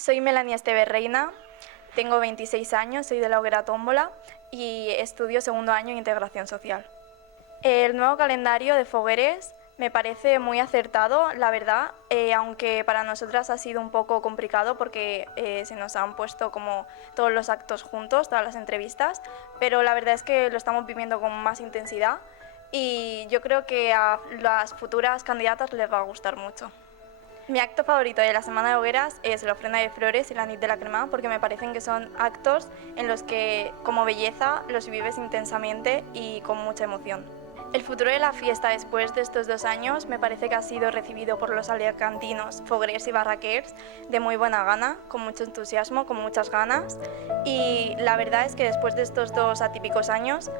Soy Melanie Esteve Reina, tengo 26 años, soy de la Hoguera Tómbola y estudio segundo año en Integración Social. El nuevo calendario de Fogueres me parece muy acertado, la verdad, aunque para nosotras ha sido un poco complicado porque se nos han puesto como todos los actos juntos, todas las entrevistas, pero la verdad es que lo estamos viviendo con más intensidad y yo creo que a las futuras candidatas les va a gustar mucho. Mi acto favorito de la Semana de Hogueras es la ofrenda de flores y la nit de la crema porque me parecen que son actos en los que, como belleza, los vives intensamente y con mucha emoción. El futuro de la fiesta después de estos 2 años me parece que ha sido recibido por los alicantinos, foguerers y barraquers de muy buena gana, con mucho entusiasmo, con muchas ganas, y la verdad es que después de estos 2 atípicos años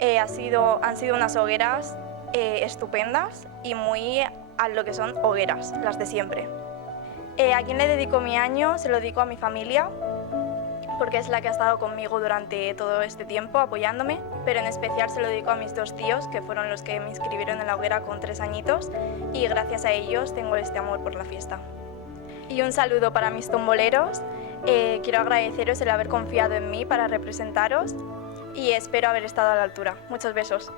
han sido unas hogueras estupendas y muy a lo que son hogueras, las de siempre. ¿A quién le dedico mi año? Se lo dedico a mi familia, porque es la que ha estado conmigo durante todo este tiempo apoyándome, pero en especial se lo dedico a mis 2 tíos, que fueron los que me inscribieron en la hoguera con 3 añitos, y gracias a ellos tengo este amor por la fiesta. Y un saludo para mis tomboleros, quiero agradeceros el haber confiado en mí para representaros y espero haber estado a la altura. Muchos besos.